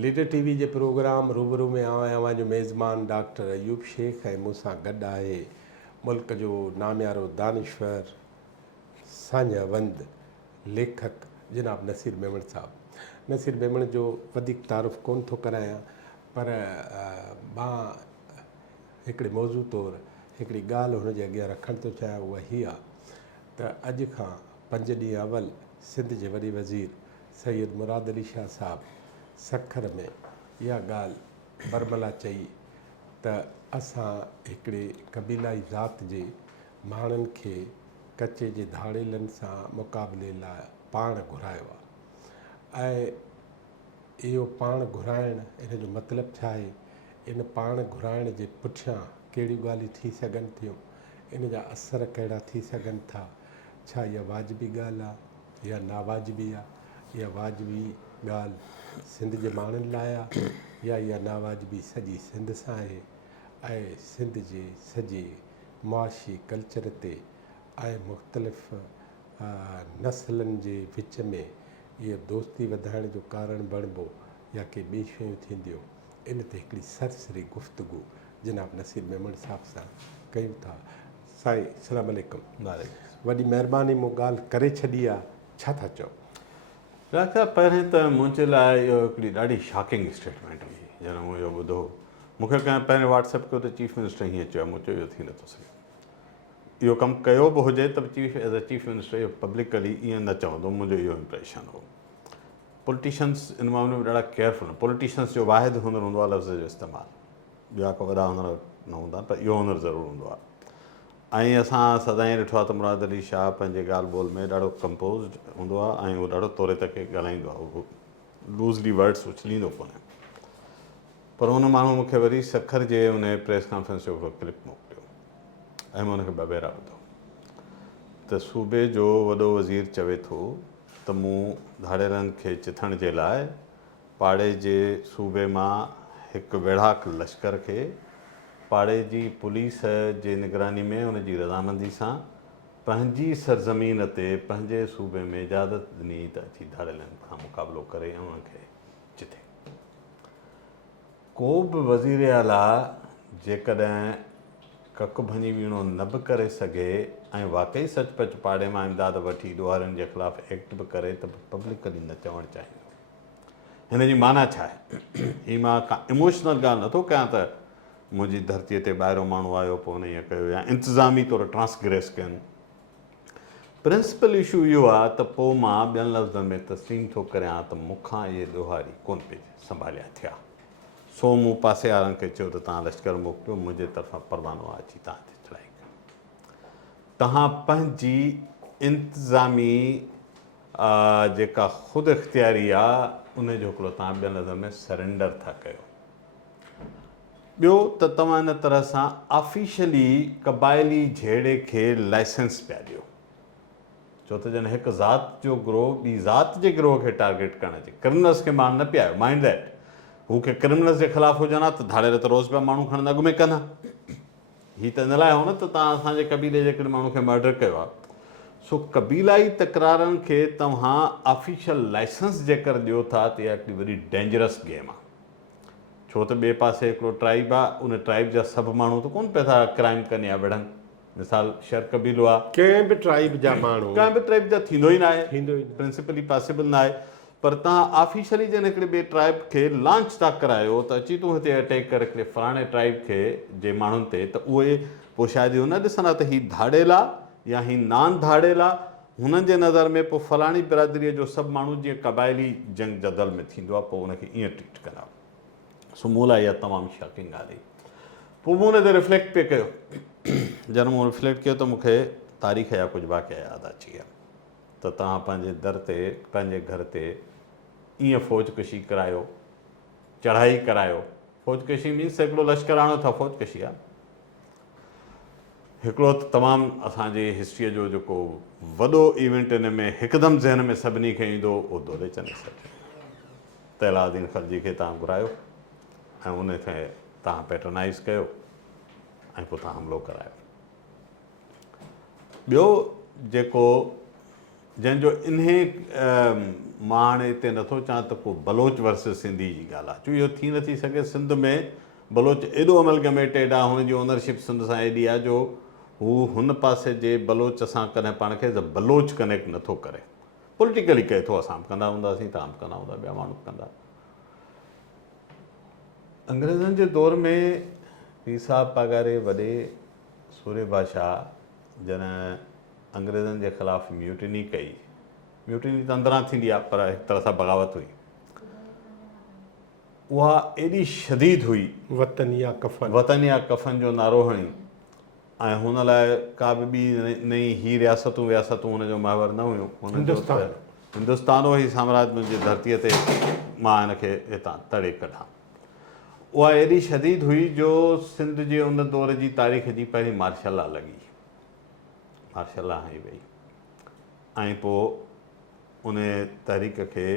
Leader TV जे प्रोग्राम रूबरू में आवां जो मेज़बान डॉक्टर अयूब शेख ऐं मूंसां गॾु आहे मुल्क जो नामियारो दानिश्वर सान्यावंद लेखक जनाब नसीर मेमण साहब। नसीर मेमण जो वधीक तारुफ़ कोन थो करायां, पर मां हिकिड़े मौज़ू तौरु हिकिड़ी ॻाल्हि हुन जे अॻियां रखणु थो चाहियां। उहा हीअ आहे त अॼु खां 5 ॾींहं अवल सिंध जे वॾे वज़ीर सैयद मुराद अली शाह साहब सखर में इहा ॻाल्हि बरमला चई त असां हिकिड़े क़बीलाई ज़ात जे माण्हुनि खे कचे जे धाड़ेलनि सां मुक़ाबले लाइ पाण घुरायो आहे। ऐं इहो पाण घुराइण, इन जो मतिलबु छा आहे, इन पाण घुराइण जे पुठियां कहिड़ियूं ॻाल्हियूं थी सघनि थियूं, इन जा असर कहिड़ा थी सघनि था। छा इहा वाजिबी ॻाल्हि आहे या नावाजिबी आहे? इहा वाजिबी ॻाल्हि सिंध जे माण्हुनि लाइ आहे या इहा नावाजिबी सॼी सिंध सां आहे? ऐं सिंध जे सॼे मुआशी कल्चर ते ऐं मुख़्तलिफ़ नसलनि जे विच में इहा दोस्ती वधाइण जो कारण बणिबो या के ॿी शयूं थींदियूं, इन ते हिकिड़ी सरसरी गुफ़्तगू जनाब नसीर मेमण साहब सां कयूं था। साईं अस्सलाम वालेकुम। वॾी महिरबानी, मूं ॻाल्हि करे छॾी आहे, छा था चओ? डॉक्टर साहब, पहिरें त मुंहिंजे लाइ इहो हिकिड़ी ॾाढी शॉकिंग स्टेटमेंट हुई जॾहिं मूं इहो ॿुधो। मूंखे कंहिं पहिरें व्हाट्सएप कयो त चीफ मिनिस्टर हीअं चयो। मूं चयो इहो थी नथो सघे। इहो कमु कयो बि हुजे त chief as a chief minister इहो पब्लिकली ईअं न चवंदो। मुंहिंजो इहो इंप्रेशन हो। पॉलिटिशियंस इन मामले में ॾाढा केयरफुल आहिनि। पॉलिटिशियंस जो वाहिद हुनर हूंदो आहे लफ़्ज़ जो इस्तेमालु। ॿिया को वॾा हुनर न हूंदा आहिनि, पर इहो हुनर ज़रूरु हूंदो आहे। ऐं असां सदाईं ॾिठो आहे त मुराद अली शाह पंहिंजे ॻाल्हि ॿोल में ॾाढो कंपोज़्ड हूंदो आहे ऐं उहो ॾाढो तौरे तके ॻाल्हाईंदो आहे। उहो लूज़ली वर्ड्स उछलींदो कोन्हे। पर हुन माण्हू मूंखे वरी सखर जे उन प्रेस कॉन्फ्रेंस जो हिकिड़ो क्लिप मोकिलियो ऐं मां हुनखे ॿ भेरा ॿुधो त सूबे जो वॾो वज़ीर चवे थो त मूं धाड़ेलनि खे चिथण जे लाइ पाड़े जे सूबे मां हिकु वेढ़ाक लश्कर खे पाड़े जी पुलिस जे निगरानी में उन जी रज़ामंदी सां पंहिंजी सरज़मीन ते पंहिंजे सूबे में इजाज़त ॾिनी त अची धाड़ेलनि खां मुक़ाबिलो करे ऐं उन्हनि खे चिथे। को बि वज़ीर आला जेकॾहिं ककु भञी वीणो न बि करे सघे ऐं वाक़ई सचपच पाड़े मां इमदाद वठी ॾोहारियुनि जे ख़िलाफ़ु एक्ट बि करे त पब्लिकली न चवणु चाहींदो। हिन जी माना छा आहे? हीअ मां का इमोशनल ॻाल्हि नथो कयां त मुंहिंजी धरतीअ ते ॿाहिरों माण्हू आयो पोइ हुन ईअं कयो या इंतिज़ामी तौरु ट्रांसग्रेस कनि। प्रिंसिपल इशू इहो आहे त पोइ मां ॿियनि लफ़्ज़नि में तस्लीम थो करियां त मूंखां इहे ॾोहारी कोन पई संभालिया थिया। सो मूं पासे वारनि खे चयो त तव्हां लश्कर मोकिलियो, मुंहिंजे तरफ़ां परवानो आहे अची तव्हां ते चढ़ाई कयो। तव्हां पंहिंजी इंतिज़ामी जेका ख़ुदि इख़्तियारी आहे उनजो हिकिड़ो तव्हां ॿियनि लफ़्ज़नि में सरेंडर था कयो। ॿियो त तव्हां इन तरह सां ऑफिशियली क़बाइली झेड़े खे लाइसेंस पिया ॾियो। छो त जॾहिं हिकु ज़ात जो गिरोह ॿी ज़ात जे गिरोह खे टारगेट करणु अचे, क्रिमिनल्स खे मां न पियायो, माइंड दैट हू के क्रिमिनल्स जे ख़िलाफ़ु हुजनि हा त धाड़ेल त रोज़ पिया माण्हू खणनि अॻु में कनि हा। हीअ त इन लाइ हो न त तव्हां असांजे कबीले जे हिकिड़े माण्हू खे मर्डर कयो आहे। सो क़बीलाई तकरारनि खे तव्हां ऑफिशियल लाइसेंस जेकर ॾियो था त इहा हिकिड़ी वॾी डेंजरस गेम आहे। छो त ॿिए पासे हिकिड़ो ट्राइब आहे, उन ट्राइब जा सभु माण्हू त कोन पिया था क्राइम कनि या विढ़नि। मिसाल शहर कबीलो आहे, कंहिं बि ट्राइब जा माण्हू, कंहिं बि ट्राइब जा थींदो ई न आहे, थींदो ई न, प्रिंसिपली पॉसिबल न आहे। पर तव्हां ऑफिशियली जॾहिं हिकिड़े ॿिए ट्राइब खे लॉन्च था करायो त अची तूं हिते अटैक करे हिकिड़े फलाणे ट्राइब खे जे माण्हुनि ते, त उहे पोइ शायदि इहो न ॾिसंदा त हीउ धाड़ेल आहे या हीउ नान धाड़ेल आहे। हुननि जे नज़र में पोइ फलाणी बिरादरीअ जो सभु माण्हू जीअं क़बाइली जंग जदल में थींदो आहे, पोइ उनखे ईअं ट्रीट कंदा। सो मूं लाइ इहा तमामु शॉकिंग ॻाल्हि हुई। पोइ मूं हुन ते रिफ्लेक्ट पियो कयो। जॾहिं मूं रिफ्लेक्ट कयो त मूंखे तारीख़ जा कुझु वाक़िया यादि अची विया त तव्हां पंहिंजे दर ते, पंहिंजे घर ते ईअं फ़ौजकशी करायो, चढ़ाई करायो। फ़ौजकशी मीन्स हिकिड़ो लश्कर आणो था, फ़ौजकशी आहे। हिकिड़ो त तमामु असांजे हिस्ट्रीअ जो जेको वॾो इवेंट इन में हिकदमि ज़हन में सभिनी खे ईंदो उहो दौरे चंद त अलाउद्दीन खिलजी खे तव्हां घुरायो ऐं उनखे तव्हां पैट्रनाइज़ कयो ऐं पोइ तव्हां हमिलो करायो। ॿियो जेको जंहिंजो इन्हे मां हाणे हिते नथो चवां त को बलोच वर्सिस सिंधी जी ॻाल्हि आहे, छो इहो थी नथी सघे। सिंध में बलोच एॾो अमलगमेटेड आहे, हुनजी ओनरशिप सिंध सां एॾी आहे जो हू हुन पासे जे बलोच सां कॾहिं पाण खे बलोच कनेक्ट नथो करे। पॉलिटिकली कहे थो, असां बि कंदा हूंदासीं, तव्हां बि कंदा हूंदा, ॿिया माण्हू बि कंदा। अंग्रेज़नि जे दौर में पीर साहब पागारे वॾे सूर्य बादशाह जॾहिं अंग्रेज़नि जे ख़िलाफ़ु म्यूटिनी कई, म्यूटिनी त अंदरां थींदी आहे पर हिकु तरह सां बग़ावत हुई, उहा एॾी शदीद हुई, वतन या कफ़न, वतन या कफ़न जो नारो हणी, ऐं हुन लाइ का बि ॿी नई ही रियासतूं वियासतूं हुनजो महवर न हुयूं। हिंदुस्तान हो ही साम्राज्य मुंहिंजी धरतीअ ते मां हिनखे हितां तड़े कढां। उहा एॾी शदीद हुई जो सिंध जे उन दौर जी तारीख़ जी पहिरीं मार्शल लॉ लॻी, मार्शल लॉ हणी वई, ऐं पोइ उन तहरीक खे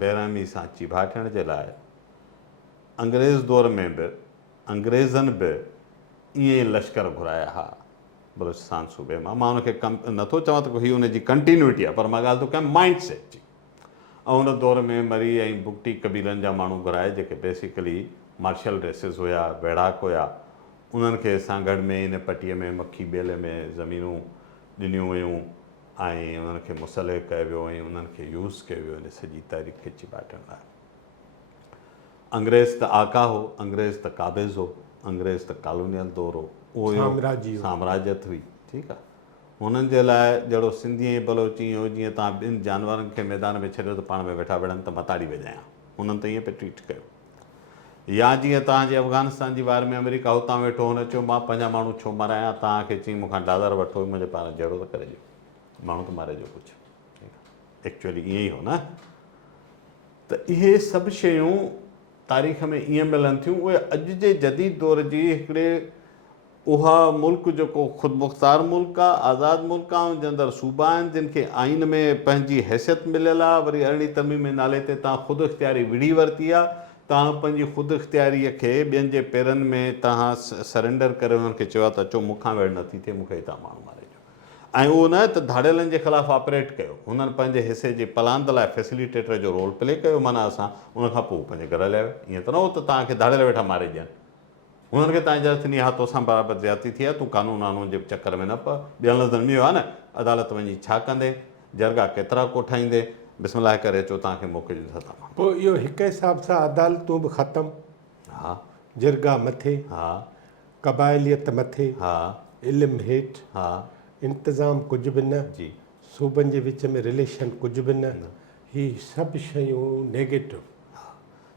बेरहमी सां चिभाटण जे लाइ अंग्रेज़ दौर में बि अंग्रेज़नि बि ईअं ई लश्कर घुराया हुआ बलूचिस्तान सूबे मां। मां हुनखे नथो चवां त हीअ हुनजी कंटिन्यूटी आहे, पर मां ॻाल्हि थो कयां माइंड सेट जी। ऐं हुन दौर में मरी ऐं बुगटी कबीलनि जा माण्हू घुराए जेके बेसिकली मार्शल रेसिस हुया, वेड़ाक हुया, उन्हनि खे सांगड़ में इन पटीअ में मखी ॿेल में ज़मीनूं ॾिनियूं वियूं ऐं उन्हनि खे मुसलह कयो वियो ऐं उन्हनि खे यूज़ कयो वियो इन सॼी तारीख़ खे चिबाटण लाइ। अंग्रेज़ त आका हो, अंग्रेज़ त काबिज़ हो, अंग्रेज़ त कॉलोनियल दौर हो, उहो साम्राज्यत हुई, ठीकु आहे। हुननि जे लाइ जहिड़ो सिंधी ऐं बलोची हो, जीअं तव्हां ॿिनि जानवरनि खे मैदान में छॾियो त पाण में वेठा विढ़नि त मताड़ी वॼायां, हुननि त ईअं पिए ट्रीट कयो। या जीअं तव्हांजे अफ़गानिस्तान जी वार में अमेरिका हुतां वेठो, हुन चयो मां 5 माण्हू छो मारायां, तव्हांखे चई मूंखां डॉलर वठो, मुंहिंजे पाण जहिड़ो त करे ॾियो, माण्हू त मारे ॾियो कुझु, एक्चुअली ईअं ई हो न। त इहे सभु शयूं तारीख़ में ईअं मिलनि थियूं, उहे अॼु जे जदीद दौर जी हिकिड़े उहा मुल्क जेको ख़ुदि मुख़्तार मुल्क आहे, आज़ादु मुल्क आहे, ऐं जे अंदरि सूबा आहिनि जिन खे आइन में पंहिंजी हैसियत मिलियल आहे, वरी अरिड़हीं तरमीम में नाले ते तव्हां ख़ुदि इख़्तियारी विढ़ी वरिती आहे, तव्हां पंहिंजी ख़ुदि इख़्तियारीअ खे ॿियनि जे पेरनि में तव्हां सरेंडर करे उन्हनि खे चयो आहे त अचो मूंखां वेड़ नथी थिए, मूंखे हितां माण्हू मारे ॾियो, ऐं उहो न त धाड़ियलनि जे ख़िलाफ़ु ऑपरेट कयो, हुननि पंहिंजे हिसे जे पलांद लाइ फैसिलिटेटर जो रोल प्ले कयो, माना असां उनखां पोइ पंहिंजे घर लाइ ईअं त न हो त तव्हांखे धाड़ियल वेठा मारे ॾियनि, हुननि खे तव्हां इजाज़त ॾिनी हा तोसां बराबरि ज़्यादती थी आहे, तूं कानून वानून जे चकर में न प, ॿियनि लफ़्ज़नि में इहो आहे न, अदालत वञी छा कंदे, जरगा केतिरा कोठाईंदे, बिस्मिल्लाह करे अचो तव्हांखे मोकिले ॾींदा तमामु। पोइ इहो हिक हिसाब सां अदालतूं बि ख़तमु, हा, जरगा मथे, हा, क़बाइलियत मथे, हा, इल्मु हेठि, हा, इंतिज़ाम कुझु बि न, जी, सूबनि जे विच में रिलेशन कुझु बि न, ही सभु शयूं नेगेटिव।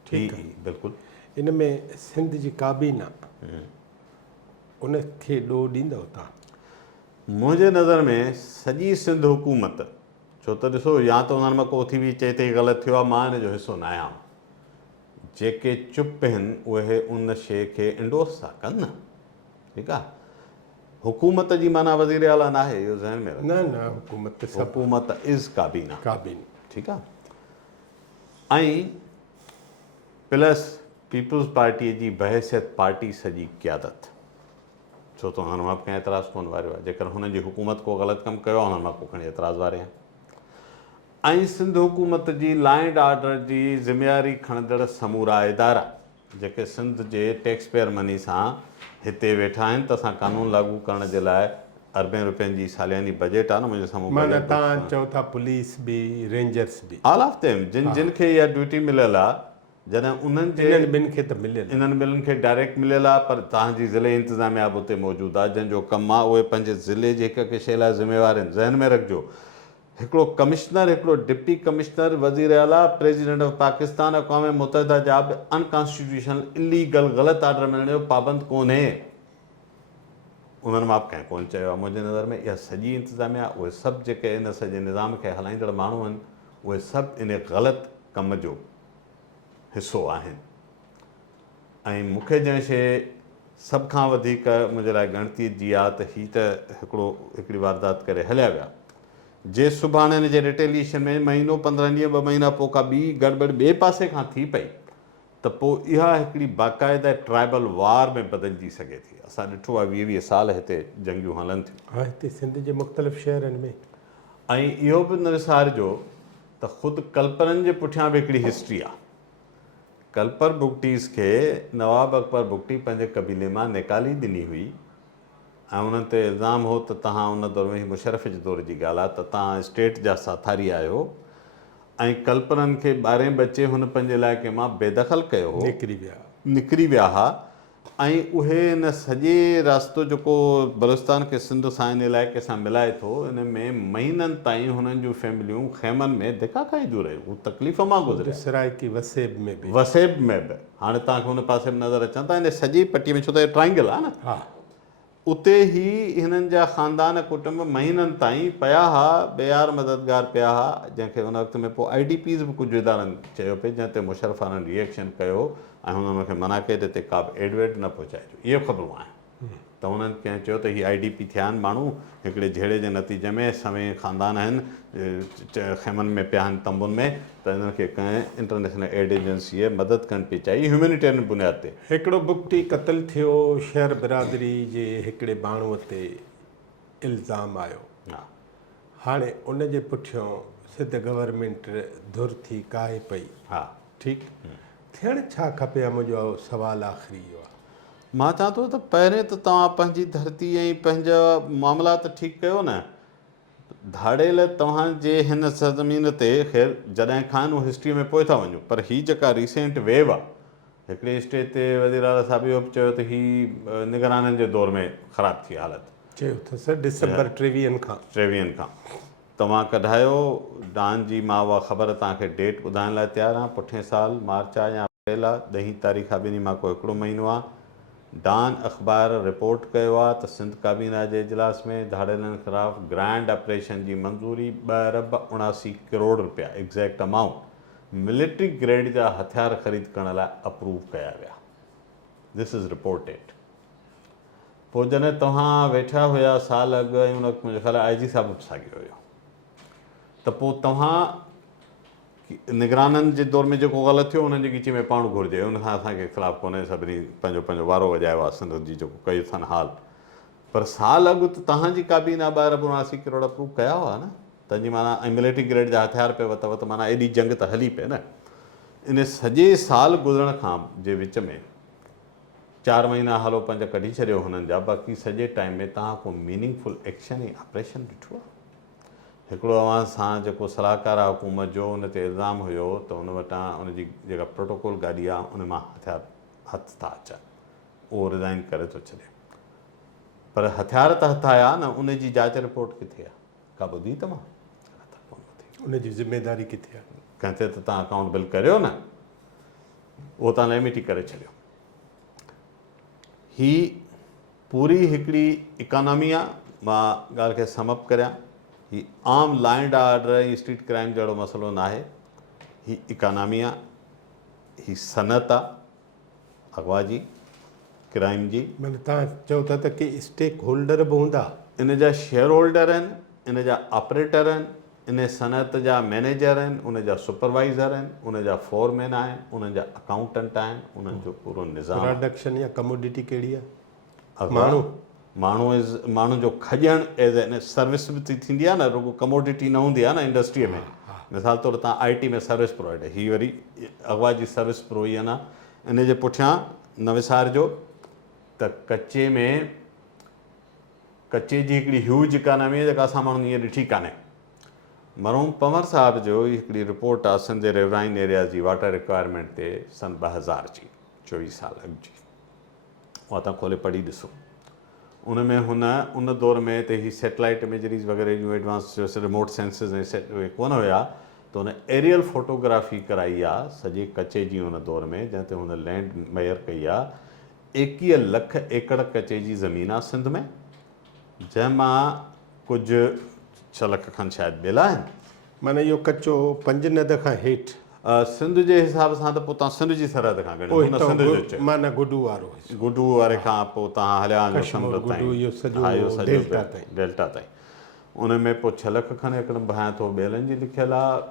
ठीकु आहे, बिल्कुलु। इन में सिंध जी काबीना उनखे ॾोह ॾींदव तव्हां? मुंहिंजे नज़र में सॼी सिंध हुकूमत, छो त ॾिसो या त उन्हनि मां को थी बि चए त ग़लति थियो आहे, मां हिन जो हिसो न आहियां, जेके चुप आहिनि उहे उन शइ खे इंडोर्स था कनि न, ठीकु आहे। हुकूमत जी माना वज़ीर आला न आहे, इहो ज़हन में रखो, न हुकूमत हुकूमत इज़ काबीना, ठीकु आहे। ऐं प्लस पीपल्स पार्टीअ जी बहसियत पार्टी सॼी क़यादत, छो त हुननि मां बि कंहिं एतिराज़ु कोन वारियो आहे, जेकर हुननि जी हुकूमत को ग़लति कमु कयो आहे हुननि मां को खणी एतिराज़ु वारिया। ऐं सिंध हुकूमत जी लॉ एंड ऑर्डर जी ज़िमेवारी खणंदड़ समूरा इदारा जेके सिंध जे टैक्स पेयर मनी सां हिते वेठा आहिनि, त असां कानून लागू करण जे लाइ अरबें रुपयनि जी सालियानी बजट आहे न मुंहिंजे साम्हूं, माना तव्हां चओ था पुलिस बि, रेंजर्स बि, ऑल ऑफ देम, जिन खे इहा ड्यूटी मिलियल आहे, जॾहिं उन्हनि जे इन्हनि ॿिनि खे त मिलियल, इन्हनि ॿिन्हिनि खे डायरेक्ट मिलियल आहे, पर तव्हांजी ज़िले इंतिज़ामिया बि उते मौजूदु आहे, जंहिंजो कमु आहे उहे पंहिंजे ज़िले जे हिक हिक शइ लाइ ज़िम्मेवार आहिनि। ज़हन में रखिजो, हिकिड़ो कमिश्नर, हिकिड़ो डिप्टी कमिश्नर, वज़ीर आला, प्रेसिडेंट ऑफ पाकिस्तान, अक़वाम मुतहदा जा बि अनकॉन्स्टिट्यूशनल इलीगल ग़लति आर्डर मिलण जो पाबंद कोन्हे, उन्हनि मां बि कंहिं कोन चयो आहे। मुंहिंजे नज़र में इहा सॼी इंतिज़ामिया, उहे सभु जेके इन सॼे निज़ाम खे हलाईंदड़ माण्हू आहिनि, उहे सभु इन ग़लति कम जो हिसो आहिनि। ऐं मूंखे जंहिं शइ सभ खां वधीक मुंहिंजे लाइ ॻणती जी आहे त हीअ त हिकिड़ी वारदात करे हलिया विया, जे सुभाणे हिन जे रिटेलिएशन में महीनो 15 ॾींहं 2 महीना पोइ का ॿी गड़बड़ ॿिए पासे खां थी पई, त पोइ इहा हिकिड़ी बाक़ाइदा ट्राइबल वार में बदिलजी सघे थी। असां ॾिठो आहे 20-20 साल हिते जंगियूं हलनि थियूं। हा, हिते सिंध जे मुख़्तलिफ़ शहरनि में। ऐं इहो बि न विसारिजो त ख़ुदि कल्पननि जे पुठियां बि हिकिड़ी हिस्ट्री आहे। कल्पर बुगटीज़ खे नवाब अकबर बुगटी पंहिंजे कबीले मां निकाली ॾिनी हुई ऐं उन्हनि ते इल्ज़ाम हो त तव्हां उन दौर में मुशर्रफ जे दौर जी ॻाल्हि आहे त तव्हां स्टेट जा साथारी आहियो ऐं कल्पननि खे 12 बचे हुन पंहिंजे इलाइक़े मां बेदख़ल कयो हो, निकिरी विया हुआ ऐं उहे इन सॼे रास्तो जेको बलूचिस्तान खे सिंध सां इन इलाइक़े सां मिलाए थो, इन में महीननि ताईं हुननि जूं फैमिलियूं ख़ैमनि में धिका खाईंदियूं रहियूं, हू तकलीफ़ मां गुज़रिया। सराइकी वसेब में बि हाणे तव्हांखे हुन पासे में नज़र अचनि था इन सॼी पट्टीअ में, छो त हे ट्राइंगल आहे न, हा, उते ई हिननि जा ख़ानदान कुटुंब महीननि ताईं पिया हुआ, ॿेयार मददगार पिया हुआ, जंहिंखे हुन वक़्त में पोइ IDPs बि कुझु इदारनि चयो पिए, जंहिं ते मुशर्रफ वारनि रिएक्शन कयो ऐं हुन मूंखे मना कई त हिते का बि एड वेड न पहुचाइजो। इहे ख़बरूं आहिनि त हुननि कंहिं चयो त हीअ IDP थिया आहिनि माण्हू हिकिड़े झेड़े जे नतीजे में सवें ख़ानदान आहिनि, ख़ैमनि में पिया आहिनि तंबुनि में, त हिननि खे कंहिं इंटरनेशनल एड एजेंसीअ मदद करणु पई चाहिए ह्यूमैनिटेरियन बुनियाद ते। हिकिड़ो बुगटी क़तलु थियो, शहर बिरादरी जे हिकिड़े माण्हूअ ते इल्ज़ाम आयो, हा, हाणे उन जे पुठियां सिध गवर्नमेंट धुर थी काहे पई, हा, ठीकु थियणु छा खपे? मुंहिंजो सुवालु आख़िरी इहो आहे। मां चवां थो त पहिरें त तव्हां पंहिंजी धरती ऐं पंहिंजा मामला त ठीकु कयो न, धाड़ेल तव्हांजे हिन सरज़मीन ते ख़ैर जॾहिं खां उहो हिस्ट्रीअ में पोइ था वञूं, पर हीअ जेका रीसेंट वेव आहे, हिकिड़े स्टेज ते वज़ीर आला साहिब इहो बि चयो त हीअ निगराननि जे दौर में ख़राबु थी हालत, चयो अथसि डिसंबर 23 खां तव्हां कढायो डान जी। मां उहा ख़बर तव्हांखे डेट ॿुधाइण लाइ तयारु आहियां, पुठिएं साल मार्च आहे या अप्रैल आहे, 10 तारीख़ आहे, ॿिन्ही मां को हिकिड़ो महीनो आहे। डान अख़बार रिपोर्ट कयो आहे त सिंध काबीना जे इजलास में धाड़ेलनि ख़िलाफ़ु ग्रैंड ऑपरेशन जी मंज़ूरी 2 अरब 79 करोड़ रुपया एग्ज़ैक्ट अमाउंट मिलिट्री ग्रेड जा हथियार ख़रीद करण लाइ अप्रूव कया विया। This is reported. पोइ जॾहिं तव्हां वेठा हुया साल अॻु ऐं उन वक़्तु मुंहिंजो ख़्यालु आहे IG साहिब बि साॻियो हुयो, त पोइ तव्हां निगराननि जे दौर में जेको ग़लति थियो उन्हनि जे ॻिची में पाणु घुरिजे, उनखां असांखे इख़्तिलाफ़ु कोन्हे, सभिनी पंहिंजो पंहिंजो वारो वॼायो आहे सिंध जी जेको कई अथनि हाल। पर साल अॻु त तव्हांजी काबीना 2 अरब 79 करोड़ अप्रूव कया हुआ न, तंहिंजी माना ऐं मिलिट्री ग्रेड जा हथियार पिया वरितव, त माना एॾी जंग त हली पए न। इन सॼे साल गुज़रण खां जे विच में 4 महीना हलो 5 कढी छॾियो हुननि जा, बाक़ी सॼे टाइम में तव्हां को मीनिंगफुल एक्शन ऐं ऑपरेशन ॾिठो आहे? हिकिड़ो अव्हां सां जेको सलाहकार आहे हुकूमत जो, उन ते इल्ज़ाम हुयो त उन वटां उनजी जेका प्रोटोकॉल गाॾी आहे उन मां हथियार हथु था अचनि, उहो रिज़ाइन करे थो छॾे, पर हथियार त हथु आया न, उन जी जांच रिपोर्ट किथे आहे? का ॿुधी त मां उन जी ज़िमेदारी किथे आहे? कंहिं ते त तव्हां अकाउंटेबल करियो न, उहो तव्हां लिमिटी करे छॾियो। ही पूरी हिकिड़ी इकानमी आहे, मां ॻाल्हि खे समअप करियां, ही आम लॉ एंड ऑर्डर ऐं स्ट्रीट क्राइम जहिड़ो मसइलो न आहे, ही इकानमी आहे, ही सनत आहे अगवा जी, क्राइम जी। माना तव्हां चओ था त के स्टेक होल्डर बि हूंदा? इन जा शेयर होल्डर आहिनि, इन जा ऑपरेटर आहिनि, इन सनत जा मैनेजर आहिनि, उन जा सुपरवाइज़र आहिनि, उन जा फोरमैन आहिनि, उन्हनि जा अकाउंटेंट आहिनि, उन्हनि जो पूरो निज़ाम। प्रोडक्शन या कमोडिटी कहिड़ी आहे? माण्हू जो खॼणु एज़ एन सर्विस बि थींदी आहे न, रुॻो कमोडिटी न हूंदी आहे न इंडस्ट्रीअ में। मिसाल तौरु तव्हां IT में सर्विस प्रोवाइडर, हीअ वरी अगवा जी सर्विस प्रो ई आहे न। इन जे पुठियां न विसारिजो त कचे जी हिकिड़ी ह्यूज इकानमी आहे जेका असां माण्हुनि ईअं ॾिठी कान्हे। मरहूम पंवर साहिब जो हिकिड़ी रिपोर्ट आहे सिंध जे रिवराइन एरिया जी वाटर रिक्वायरमेंट ते सन 2000 जी, 24 साल अॻु जी, उहा तव्हां खोले पढ़ी ॾिसो। उन में उन दौर में त ही सैटेलाइट इमेजरीज़ वग़ैरह जूं एडवांस रिमोट सेंसिस ऐं उहे कोन हुया, त हुन एरियल फोटोग्राफी कराई आहे सॼे कचे जी उन दौर में, जंहिं ते हुन लैंड मेयर कई आहे। 21 लख एकड़ कचे जी ज़मीन आहे सिंध में, जंहिंमां कुझु 6 लख खनि शायदि ॿियल आहिनि। माना इहो कचो 5 नद खां हेठि सिंध जे हिसाब सां त पोइ तव्हां सिंध जी सरहद खां गणियो, माना गुडू वारो, गुडू वारे खां पोइ तव्हां हलिया वञो समुंड ताईं, डेल्टा ताईं। उन में पोइ 6 लख खनि एकड़ भायां थो ॿियलनि जी लिखियलु आहे,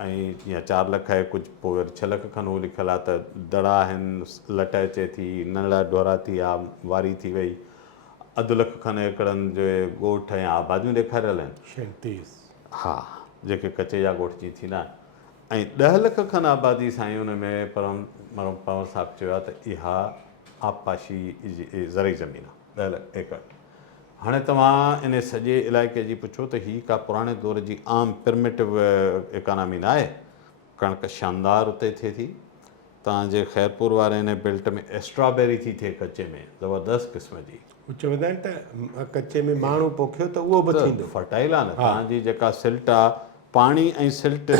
ऐं जीअं 4 लख आहे कुझु, पोइ वरी 6 लख खनि उहो लिखियलु आहे त दड़ा आहिनि, लट अचे थी, नंढड़ा ढोरा थी आहे, वारी थी वई। 2 लख खनि एकड़नि जे ॻोठ ऐं आबादियूं ॾेखारियल आहिनि। हा जेके कचे जा ॻोठ जी थींदा आहिनि ऐं 10 लख खनि आबादी साईं उन में पवर साहब चयो आहे त इहा आबपाशी ज़रई ज़मीन आहे 10 लख एकड़। हाणे तव्हां इन सॼे इलाइक़े जी पुछो त हीअ का पुराणे दौर जी आम प्रिमिटिव इकॉनमी न आहे। कणिक शानदार उते थिए थी। तव्हांजे ख़ैरपुर वारे हिन बेल्ट में स्ट्रॉबेरी थी थिए कचे में ज़बरदस्त क़िस्म जी। चवंदा आहिनि त कचे में माण्हू पोखियो त उहो बि थींदो। फर्टाइल आहे न। तव्हांजी जेका सिल्ट आहे पाणी ऐं सिल्ट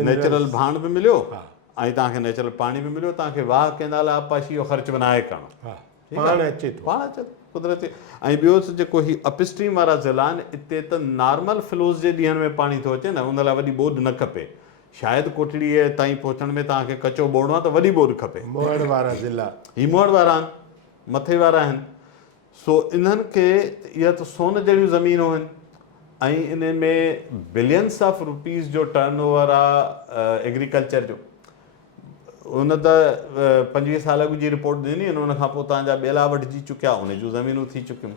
नेचुरल भाण बि मिलियो ऐं तव्हांखे नेचुरल पाणी बि मिलियो। तव्हांखे वाह कंदा लाइ आबपाशी जो ख़र्चु बि न आहे करणु। पाण अचे थो पाण अचे थो कुदरती। ऐं ॿियो जेको ही अपस्ट्रीम वारा ज़िला आहिनि हिते त नॉर्मल फ्लोज़ जे ॾींहंनि में पाणी थो अचे न, उन लाइ वॾी ॿोॾि न खपे। शायदि कोटड़ीअ ताईं पहुचण में तव्हांखे कचो ॿोड़ो आहे त वॾी ॿोॾि खपे। मोहड़ वारा ज़िला ही मोहड़ वारा आहिनि, मथे वारा आहिनि। सो इन्हनि खे इहा त सोन जहिड़ियूं ज़मीनूं आहिनि ऐं इन में बिलियंस ऑफ रुपीज़ जो टर्नओवर आहे एग्रीकल्चर जो। उन त 25 साल अॻु जी रिपोर्ट ॾिनी आहिनि। उन खां पोइ तव्हांजा ॿेला वढिजी चुकिया, उन जूं ज़मीनूं थी चुकियूं।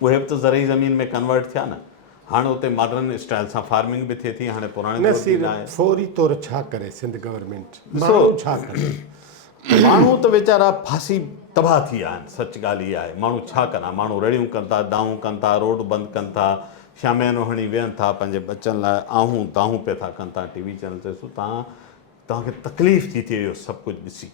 उहे बि त ज़रई ज़मीन में कन्वर्ट थिया न। हाणे उते मॉडर्न स्टाइल सां फार्मिंग बि थिए थी। हाणे पुराणे दौर जी न आहे। फौरी तौरु छा करे सिंध गवर्नमेंट माण्हू छा करे? माण्हू त वीचारा फासी तबाह थी विया आहिनि। सच ॻाल्हि इहा आहे। माण्हू छा कंदा? माण्हू रेड़ियूं कनि था, दाऊं कनि था, रोड बंदि कनि था, शामियानो हणी वेहनि था, पंहिंजे बचनि लाइ आहूं दाहूं पिया था कनि था टीवी चैनल ते। सो तव्हांखे तकलीफ़ थी थिए इहो सभु कुझु ॾिसी।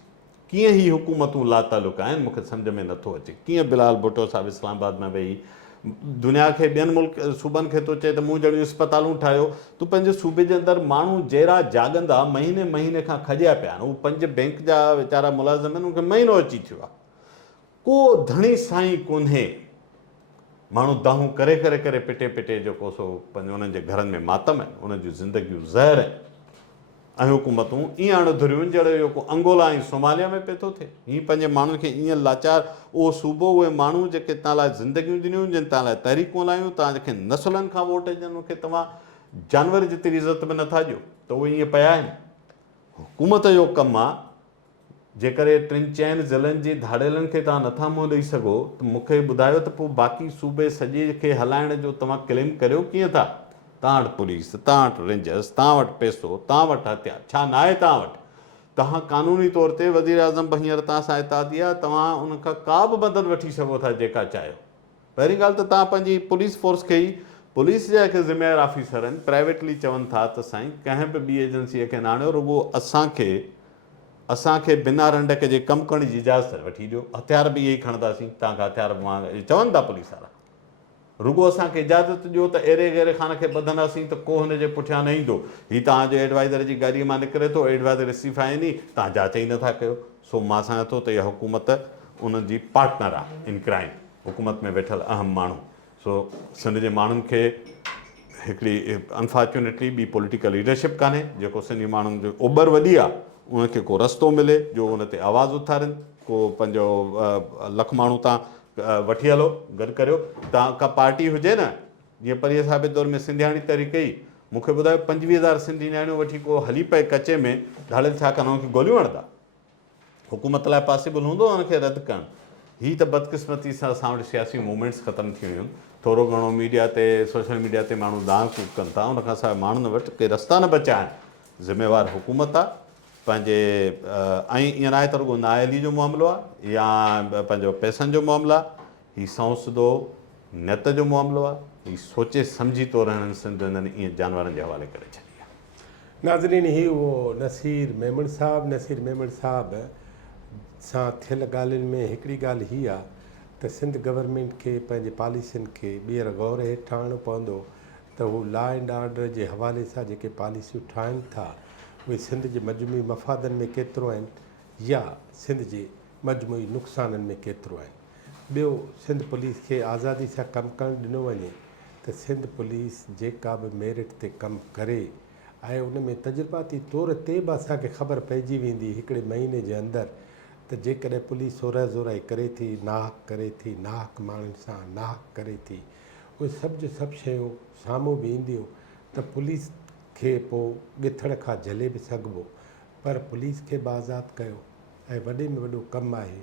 कीअं ही हुकूमतूं लातालुक आहिनि मूंखे सम्झ में नथो अचे। कीअं बिलाल भुट्टो साहिबु इस्लामाबाद में वेही दुनिया खे ॿियनि मुल्क सूबनि खे थो चए त मूं जहिड़ियूं इस्पतालूं ठाहियो। तूं पंहिंजे सूबे जे अंदरि माण्हू जहिड़ा जाॻंदा महीने महीने खां खॼिया पिया आहिनि। उहे 5 बैंक जा वीचारा मुलाज़िम आहिनि, उनखे महीनो अची थियो आहे। को धणी साईं कोन्हे। माण्हू दाहूं करे करे करे पिटे पिटे जेको सो पंहिंजे उन्हनि जे घरनि में मातम आहिनि, उन्हनि जूं ज़िंदगियूं ज़हर आहिनि। ऐं हुकूमतूं ईअं अणधुरियूं आहिनि जहिड़ो जेको अंगोला ऐं सोमालिया में पियो थो थिए। हीअं पंहिंजे माण्हुनि खे ईअं लाचार उहो सूबो उहे माण्हू जेके तव्हां लाइ ज़िंदगियूं ॾिनियूं, जिन तव्हां लाइ तहरीकूं हलायूं, तव्हां जेके नसुलनि खां वोट ॾियनि, उनखे तव्हां जानवर जेतिरी इज़त बि नथा ॾियो त उहे ईअं पिया आहिनि। हुकूमत जो कमु आहे जेकर 3-4 ज़िलनि जी धाड़ेलनि खे तव्हां नथा मुंहुं ॾेई सघो त मूंखे ॿुधायो त पोइ बाक़ी सूबे सॼे खे हलाइण जो तव्हां क्लेम करियो कीअं था? तव्हां वटि पुलिस, तव्हां वटि रेंजर्स, तव्हां वटि पैसो, तव्हां वटि हथियार छा न आहे तव्हां वटि? तव्हां कानूनी तौर ते वज़ीर आज़म बि हींअर तव्हां सां इतादी आहे, तव्हां उनखां का बि मदद वठी सघो था जेका चाहियो। पहिरीं ॻाल्हि त तव्हां पंहिंजी पुलिस फोर्स खे ई, पुलिस जा जेके ज़िम्मेवार ऑफिसर आहिनि प्राइवेटली चवनि था त साईं कंहिं बि ॿी एजेंसीअ खे न आणियो, रुॻो असांखे बिना रंडक जे कमु करण जी इजाज़त वठी ॾियो। हथियार बि इहे ई खणंदासीं, तव्हांखां हथियार चवनि था पुलिस वारा। रुॻो असांखे इजाज़त ॾियो त अहिड़े गहिड़े खान खे ॿधंदासीं त को हुनजे पुठियां न ईंदो। हीअ तव्हांजो एडवाइज़र जी गाॾीअ मां निकिरे थो, एडवाइज़र इस्तीफ़ा ईंदी, तव्हां जांच ई नथा कयो। सो मां सम्झां थो त इहा हुकूमत उन्हनि जी पार्टनर आहे इन क्राइम। हुकूमत में वेठल अहम माण्हू। सो सिंध जे माण्हुनि खे हिकिड़ी अनफॉर्चुनेटली ॿी पॉलिटिकल लीडरशिप कान्हे जेको सिंधी माण्हुनि जो ओभर वॾी आहे उनखे को रस्तो मिले जो उन ते आवाज़ु उथारनि। को पंहिंजो लख माण्हू तव्हां वठी हलो, गॾु करियो। तव्हां का पार्टी हुजे न, जीअं परीअ साहिब दौर में सिंधियाणी तहरीक कई, मूंखे ॿुधायो 25,000 सिंधी नियाणियूं वठी को हली पए कचे में, धाड़ेल छा कनि? उनखे गोलियूं हणंदा? हुकूमत लाइ पॉसिबल हूंदो उनखे रद्द करणु? हीअ त बदकिस्मती सां असां वटि सियासी मूवमेंट्स ख़तमु थी वियूं। थोरो घणो मीडिया ते सोशल मीडिया ते माण्हू दांग कूक कनि था, उनखां सवाइ माण्हुनि वटि के रस्ता न बचिया आहिनि। ज़िम्मेवार हुकूमत आहे पंहिंजे ऐं ईअं न आहे त रुॻो नाअहली जो मामिलो आहे या पंहिंजो पैसनि जो मामिलो आहे। हीउ संसदो नियत जो मामिलो आहे। हीउ सोचे सम्झी तौरु हिननि सिंधियुनि ईअं जानवरनि जे हवाले करे छॾी आहे। नाज़रीन, ही उहो नसीर मेमण साहिब सां थियल ॻाल्हियुनि में हिकिड़ी ॻाल्हि हीअ आहे त सिंध गवर्नमेंट खे पंहिंजे पॉलिसियुनि खे ॿीहर गौर हेठि आणणो पवंदो त हू लॉ एंड ऑर्डर जे हवाले सां जेके पॉलिसियूं ठाहिनि था उहे सिंध जे मजमूई मफ़ादनि में केतिरो आहिनि या सिंध जे मजमूई नुक़साननि में केतिरो आहिनि। ॿियो, सिंध पुलिस खे आज़ादी सां कमु करणु ॾिनो वञे त सिंध पुलिस जेका बि मेरिट ते कमु करे ऐं उन में तजुर्बाती तौर ते बि असांखे ख़बर पइजी वेंदी हिकिड़े महीने जे अंदरि त जेकॾहिं पुलिस सोरह ज़ोराई करे थी, नाहक करे थी, नाहक माण्हुनि सां नाहक करे थी, उहे सभु जो सभु शयूं साम्हूं बि ईंदियूं त पुलिस खे पोइ ॻिथड़ खां झले बि सघिबो। पर पुलिस खे बि आज़ादु कयो। ऐं वॾे में वॾो कमु आहे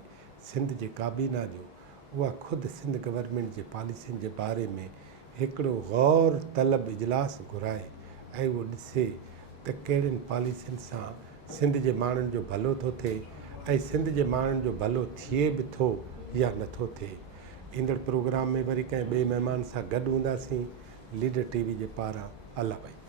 सिंध जे काबीना जो, उहा ख़ुदि सिंध गवर्नमेंट जे पॉलिसियुनि जे बारे में हिकिड़ो गौर तलब इजलास घुराए ऐं उहो ॾिसे त कहिड़ियुनि पॉलिसियुनि सां सिंध जे माण्हुनि जो भलो थो थिए ऐं सिंध जे माण्हुनि जो भलो थिए बि थो या नथो थिए। ईंदड़ प्रोग्राम में वरी कंहिं ॿिए महिमान सां गॾु हूंदासीं। लीडर टीवी जे पारां अला भाई।